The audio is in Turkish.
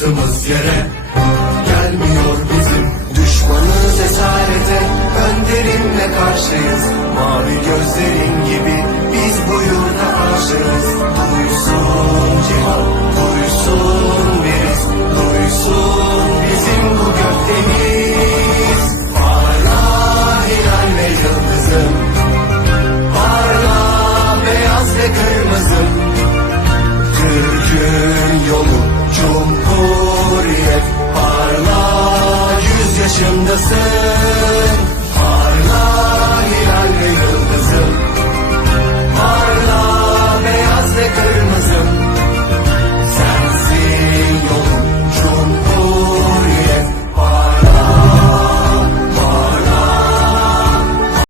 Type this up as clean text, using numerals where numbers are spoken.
sırtımız yere gelmiyor bizim. Düşmanı cesarete önderimle karşıyız. Mavi gözlerin gibi biz bu yurda aşığız. Duysun cihan, duysun